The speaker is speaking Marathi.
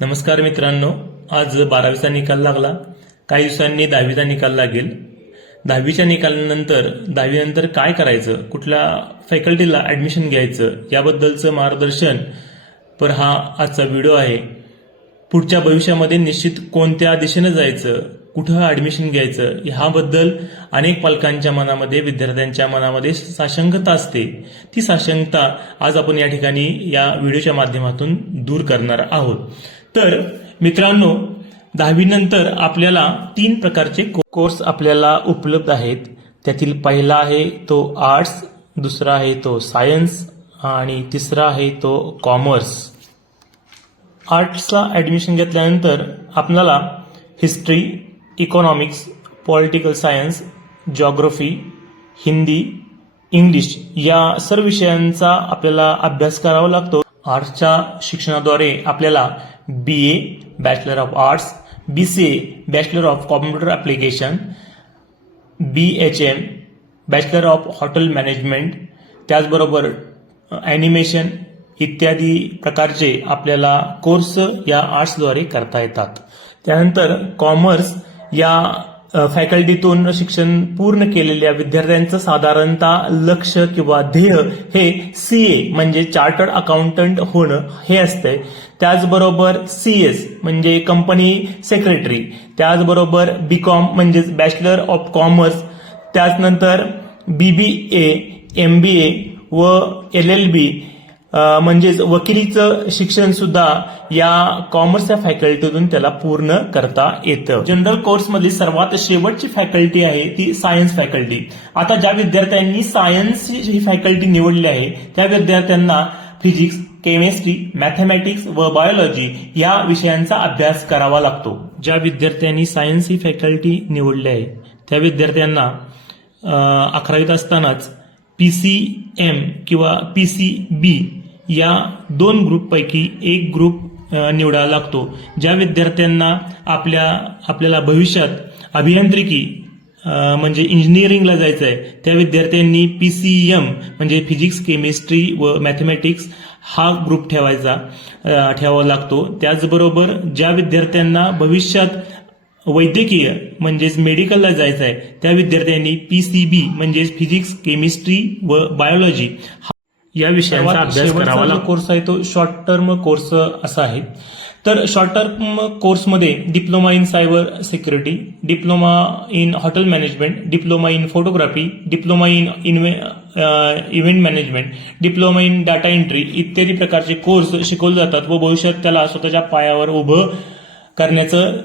नमस्कार मित्रांनो आज बारावीचा निकाल लागला. काही दिवसांनी दहावीचा निकाल लागेल. दहावीच्या निकालानंतर दहावीनंतर काय करायचं? कुठल्या फॅकल्टीला ॲडमिशन घ्यायचं? याबद्दलचं मार्गदर्शन पर हा आजचा व्हिडिओ आहे. पुढच्या भविष्यामध्ये निश्चित कोणत्या दिशेनं जायचं? कुठं ॲडमिशन घ्यायचं? ह्याबद्दल अनेक पालकांच्या मनामध्ये विद्यार्थ्यांच्या मनामध्ये साशंकता असते. ती साशंकता आज आपण या ठिकाणी या व्हिडिओच्या माध्यमातून दूर करणार आहोत. तर मित्रांनो दहावीनंतर आपल्याला तीन प्रकारचे कोर्स आपल्याला उपलब्ध आहेत. त्यातील पहिला आहे तो आर्ट्स दुसरा आहे तो सायन्स आणि तिसरा आहे तो कॉमर्स आर्ट्सला ॲडमिशन घेतल्यानंतर आपल्याला history economics political science geography Hindi English या सर्व विषयांचा आपल्याला अभ्यास करावा लागतो. आर्ट्सच्या शिक्षणाद्वारे आपल्याला B A bachelor of arts B C A bachelor of computer application B H M bachelor of hotel management त्याचबरोबर ॲनिमेशन इत्यादी प्रकारचे आपल्याला कोर्स या आर्ट्सद्वारे करता येतात. त्यानंतर कॉमर्स या फॅकल्टीतून शिक्षण पूर्ण केलेल्या विद्यार्थ्यांचं साधारणतः लक्ष किंवा ध्येय हे सी ए म्हणजे चार्टर्ड अकाउंटंट होणं हे असतंय. त्याचबरोबर सी एस म्हणजे कंपनी सेक्रेटरी त्याचबरोबर बी कॉम म्हणजेच बॅचलर ऑफ कॉमर्स त्याचनंतर B B A M B A व एल एल बी म्हणजेच वकिलीचं शिक्षण सुद्धा या कॉमर्सच्या फॅकल्टीतून त्याला पूर्ण करता येतं. जनरल कोर्समधली सर्वात शेवटची फॅकल्टी आहे ती सायन्स फॅकल्टी आता ज्या विद्यार्थ्यांनी सायन्स ही फॅकल्टी निवडली आहे त्या विद्यार्थ्यांना फिजिक्स केमिस्ट्री मॅथमॅटिक्स व बायोलॉजी या विषयांचा अभ्यास करावा लागतो. ज्या विद्यार्थ्यांनी सायन्स ही फॅकल्टी निवडली आहे त्या विद्यार्थ्यांना अकरावीत असतानाच पी सी एम किंवा पी सी बी या दोन ग्रुपपैकी एक ग्रुप निवडावा लागतो. ज्या विद्यार्थ्यांना आपल्या आपल्याला भविष्यात अभियांत्रिकी म्हणजे इंजिनिअरिंगला जायचं आहे त्या विद्यार्थ्यांनी पी सी एम म्हणजे फिजिक्स केमिस्ट्री व मॅथमॅटिक्स हा ग्रुप ठेवायचा ठेवावा लागतो. त्याचबरोबर ज्या विद्यार्थ्यांना भविष्यात वैद्यकीय म्हणजेच मेडिकलला जायचं आहे त्या विद्यार्थ्यांनी पी सी बी म्हणजेच फिजिक्स केमिस्ट्री व बायोलॉजी या विषयांचा अभ्यास करावा लागतो. कोर्स आहे तो शॉर्ट टर्म कोर्स असा आहे. तर शॉर्ट टर्म कोर्समध्ये diploma in cyber security diploma in hotel management diploma in photography diploma in event management diploma in data entry इत्यादी प्रकारचे कोर्स शिकवले जातात व भविष्यात त्याला स्वतःच्या पायावर उभं करण्याचं